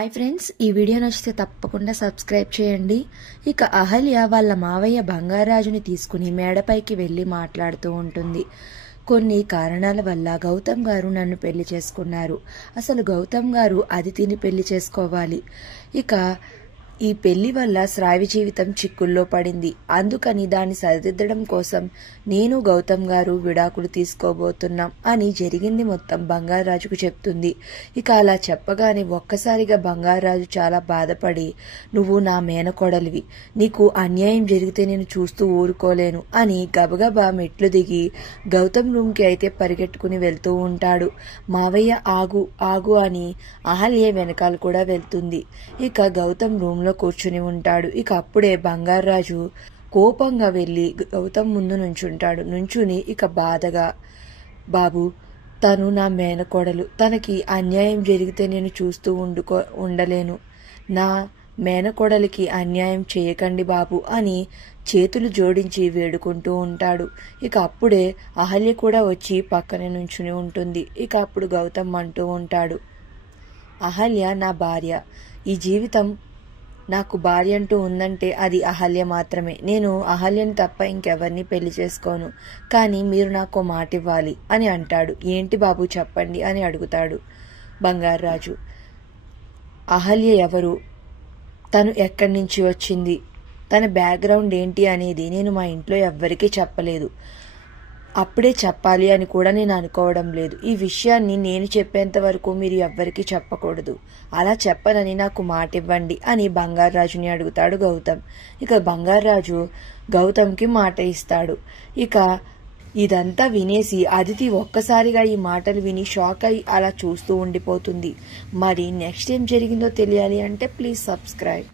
Hi friends, ఈ video నచ్చితే తప్పకుండా సబ్స్క్రైబ్ చేయండి. ఇక అహల్య వాళ్ళ మావయ్య బంగారాజుని తీసుకుని మేడపైకి వెళ్ళి మాట్లాడుతూ ఉంటుంది. కొన్ని కారణాల వల్ల గౌతమ్ గారు నన్ను పెళ్లి చేసుకున్నారు. అసలు గౌతమ్ గారు అదితిని పెళ్లి చేసుకోవాలి. ఇక ఈ పెళ్లి వల్ల శ్రావ్య జీవితం చిక్కుల్లో పడింది. అందుకని దాన్ని సరిదిద్దడం కోసం నేను గౌతమ్ గారు విడాకులు తీసుకోబోతున్నాం అని జరిగింది మొత్తం బంగారాజుకు చెప్తుంది. ఇక అలా చెప్పగానే ఒక్కసారిగా బంగారాజు చాలా బాధపడి, నువ్వు నా మేనకోడలివి, నీకు అన్యాయం జరిగితే నేను చూస్తూ ఊరుకోలేను అని గబగబా మెట్లు దిగి గౌతమ్ రూమ్కి అయితే పరిగెట్టుకుని వెళ్తూ ఉంటాడు. మావయ్య ఆగు ఆగు అని అహల్య వెనకాల కూడా వెళ్తుంది. ఇక గౌతమ్ రూమ్ కూర్చుని ఉంటాడు. ఇక అప్పుడే బంగారాజు కోపంగా వెళ్లి గౌతమ్ ముందు నుంచుంటాడు. నుంచుని ఇక బాధగా, బాబు, తను నా మేనకోడలు, తనకి అన్యాయం జరిగితే నేను చూస్తూ ఉండలేను. నా మేనకోడలికి అన్యాయం చేయకండి బాబు అని చేతులు జోడించి వేడుకుంటూ ఉంటాడు. ఇక అప్పుడే అహల్య కూడా వచ్చి పక్కనే నుంచుని ఉంటుంది. ఇక అప్పుడు గౌతమ్ అంటూ ఉంటాడు, అహల్య నా భార్య, ఈ జీవితం నాకు భార్య అంటూ ఉందంటే అది అహల్య మాత్రమే. నేను అహల్యని తప్ప ఇంకెవరిని పెళ్లి చేసుకోను. కానీ మీరు నాకు మాట ఇవ్వాలి అని అంటాడు. ఏంటి బాబు చెప్పండి అని అడుగుతాడు బంగారాజు. అహల్య ఎవరు, తను ఎక్కడి నుంచి వచ్చింది, తన బ్యాక్గ్రౌండ్ ఏంటి అనేది నేను మా ఇంట్లో ఎవ్వరికీ చెప్పలేదు. అప్పుడే చెప్పాలి అని కూడా నేను అనుకోవడం లేదు. ఈ విషయాన్ని నేను చెప్పేంత వరకు మీరు ఎవ్వరికీ చెప్పకూడదు. అలా చెప్పనని నాకు మాట ఇవ్వండి అని బంగారాజుని అడుగుతాడు గౌతమ్. ఇక బంగారాజు గౌతమ్కి మాట ఇస్తాడు. ఇక ఇదంతా వినేసి అదితి ఒక్కసారిగా ఈ మాటలు విని షాక్ అయి అలా చూస్తూ ఉండిపోతుంది. మరి నెక్స్ట్ ఏం జరిగిందో తెలియాలి అంటే ప్లీజ్ సబ్స్క్రైబ్.